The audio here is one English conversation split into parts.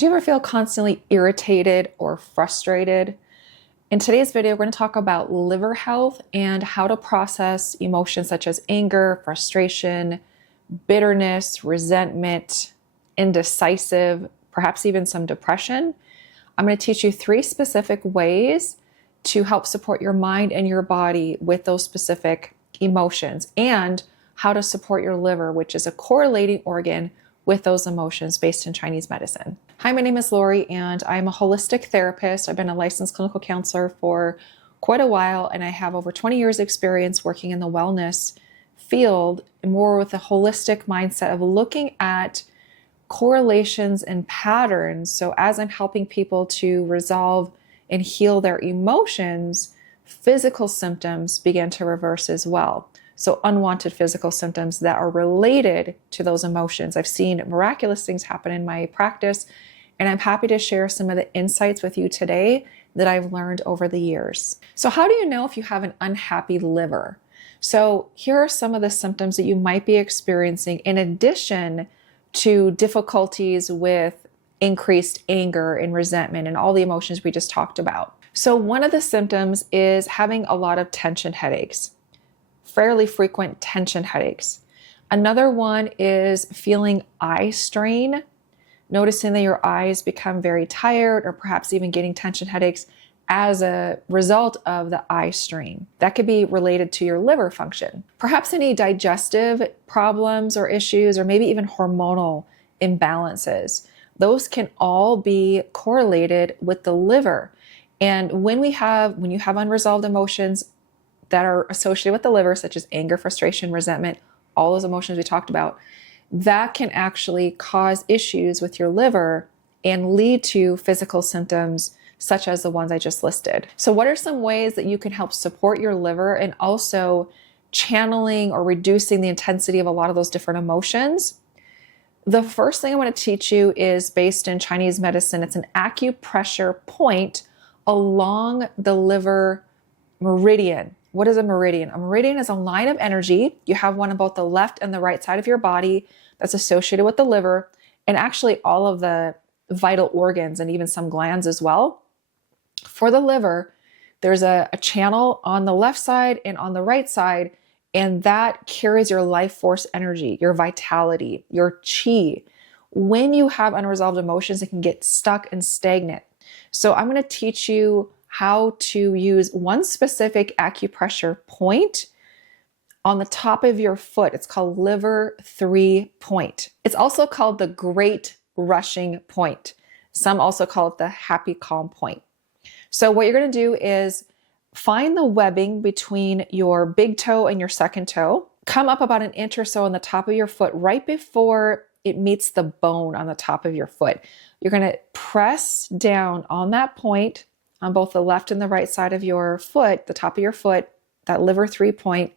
Do you ever feel constantly irritated or frustrated? In today's video, we're going to talk about liver health and how to process emotions such as anger, frustration, bitterness, resentment, indecisive, perhaps even some depression. I'm going to teach you 3 specific ways to help support your mind and your body with those specific emotions, and how to support your liver, which is a correlating organ with those emotions based in Chinese medicine. Hi, my name is Laurie, and I'm a holistic therapist. I've been a licensed clinical counselor for quite a while, and I have over 20 years experience working in the wellness field, more with a holistic mindset of looking at correlations and patterns. So as I'm helping people to resolve and heal their emotions, physical symptoms begin to reverse as well. So unwanted physical symptoms that are related to those emotions. I've seen miraculous things happen in my practice, and I'm happy to share some of the insights with you today that I've learned over the years. So how do you know if you have an unhappy liver? So here are some of the symptoms that you might be experiencing in addition to difficulties with increased anger and resentment and all the emotions we just talked about. So one of the symptoms is having a lot of tension headaches. Fairly frequent tension headaches. Another one is feeling eye strain, noticing that your eyes become very tired, or perhaps even getting tension headaches as a result of the eye strain. That could be related to your liver function. Perhaps any digestive problems or issues, or maybe even hormonal imbalances. Those can all be correlated with the liver. And when you have unresolved emotions that are associated with the liver, such as anger, frustration, resentment, all those emotions we talked about, that can actually cause issues with your liver and lead to physical symptoms such as the ones I just listed. So what are some ways that you can help support your liver and also channeling or reducing the intensity of a lot of those different emotions? The first thing I want to teach you is based in Chinese medicine. It's an acupressure point along the liver meridian. What is a meridian? A meridian is a line of energy. You have one on both the left and the right side of your body that's associated with the liver, and actually all of the vital organs and even some glands as well. For the liver, there's a channel on the left side and on the right side, and that carries your life force energy, your vitality, your chi. When you have unresolved emotions, it can get stuck and stagnant. So I'm going to teach you how to use one specific acupressure point on the top of your foot. It's called liver 3 point. It's also called the great rushing point. Some also call it the happy calm point. So what you're going to do is find the webbing between your big toe and your second toe. Come up about an inch or so on the top of your foot right before it meets the bone on the top of your foot. You're going to press down on that point on both the left and the right side of your foot, the top of your foot, that liver 3 point.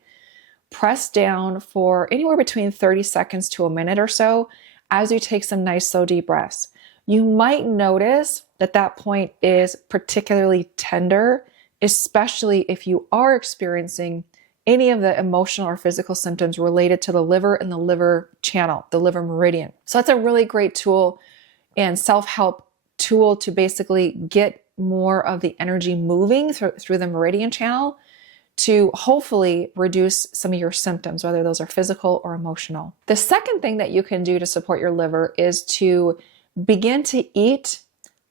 Press down for anywhere between 30 seconds to a minute or so as you take some nice slow deep breaths. You might notice that that point is particularly tender, especially if you are experiencing any of the emotional or physical symptoms related to the liver and the liver channel, the liver meridian. So that's a really great tool and self-help tool to basically get more of the energy moving through the meridian channel to hopefully reduce some of your symptoms, whether those are physical or emotional. The second thing that you can do to support your liver is to begin to eat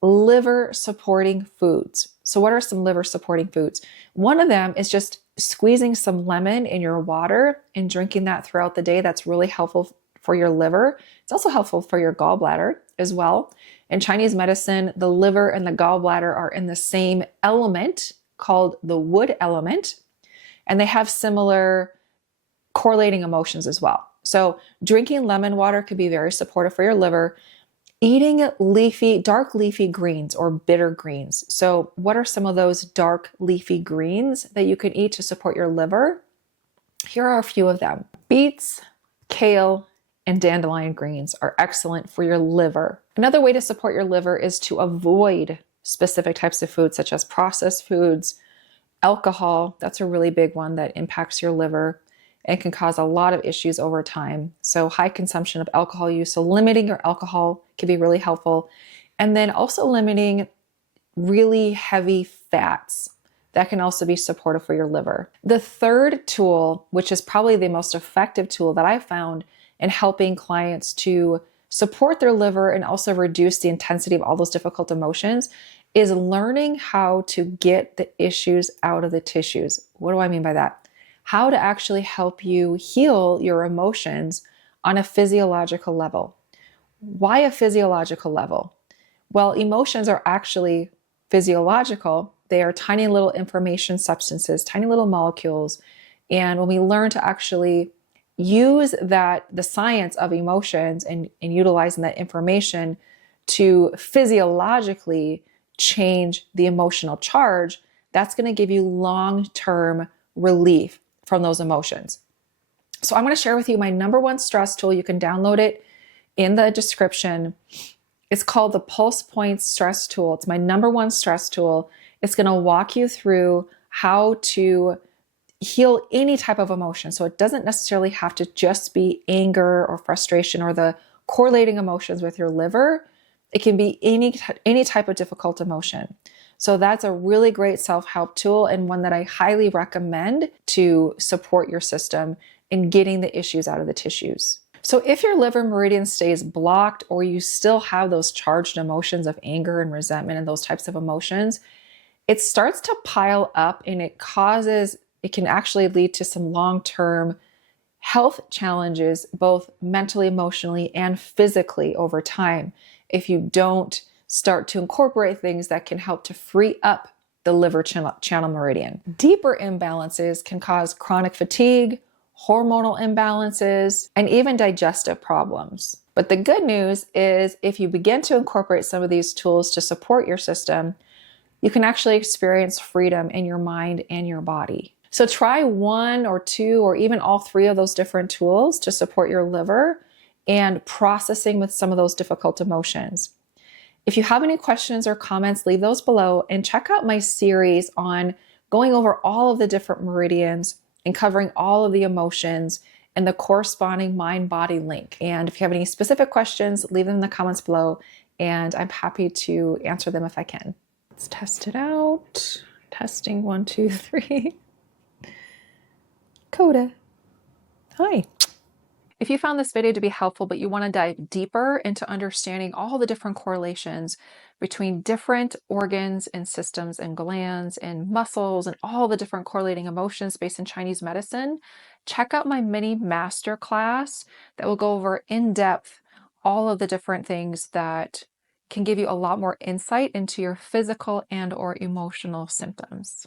liver supporting foods. So what are some liver supporting foods? One of them is just squeezing some lemon in your water and drinking that throughout the day. That's really helpful for your liver. It's also helpful for your gallbladder as well. In Chinese medicine, the liver and the gallbladder are in the same element called the wood element, and they have similar correlating emotions as well. So drinking lemon water could be very supportive for your liver. Eating dark leafy greens or bitter greens. So what are some of those dark leafy greens that you can eat to support your liver? Here are a few of them. Beets, kale, and dandelion greens are excellent for your liver. Another way to support your liver is to avoid specific types of foods such as processed foods, alcohol. That's a really big one that impacts your liver and can cause a lot of issues over time. So high consumption of alcohol use, so limiting your alcohol can be really helpful. And then also limiting really heavy fats. That can also be supportive for your liver. The third tool, which is probably the most effective tool that I found in helping clients to support their liver and also reduce the intensity of all those difficult emotions, is learning how to get the issues out of the tissues. What do I mean by that? How to actually help you heal your emotions on a physiological level. Why a physiological level? Well, emotions are actually physiological. They are tiny little information substances, tiny little molecules. And when we learn to actually use the science of emotions and utilizing that information to physiologically change the emotional charge, that's going to give you long-term relief from those emotions. So I'm going to share with you my number one stress tool. You can download it in the description. It's called the Pulse Points Stress Tool. It's my number one stress tool. It's going to walk you through how to heal any type of emotion. So it doesn't necessarily have to just be anger or frustration or the correlating emotions with your liver. It can be any type of difficult emotion. So that's a really great self-help tool and one that I highly recommend to support your system in getting the issues out of the tissues. So if your liver meridian stays blocked or you still have those charged emotions of anger and resentment and those types of emotions, it starts to pile up and it can actually lead to some long-term health challenges, both mentally, emotionally, and physically over time, if you don't start to incorporate things that can help to free up the liver channel meridian. Deeper imbalances can cause chronic fatigue, hormonal imbalances, and even digestive problems. But the good news is if you begin to incorporate some of these tools to support your system, you can actually experience freedom in your mind and your body. So try one or two or even all three of those different tools to support your liver and processing with some of those difficult emotions. If you have any questions or comments, leave those below and check out my series on going over all of the different meridians and covering all of the emotions and the corresponding mind-body link. And if you have any specific questions, leave them in the comments below and I'm happy to answer them if I can. Let's test it out. Testing 1, 2, 3. Coda. Hi. If you found this video to be helpful, but you want to dive deeper into understanding all the different correlations between different organs and systems and glands and muscles and all the different correlating emotions based in Chinese medicine, check out my mini masterclass that will go over in depth all of the different things that can give you a lot more insight into your physical and or emotional symptoms.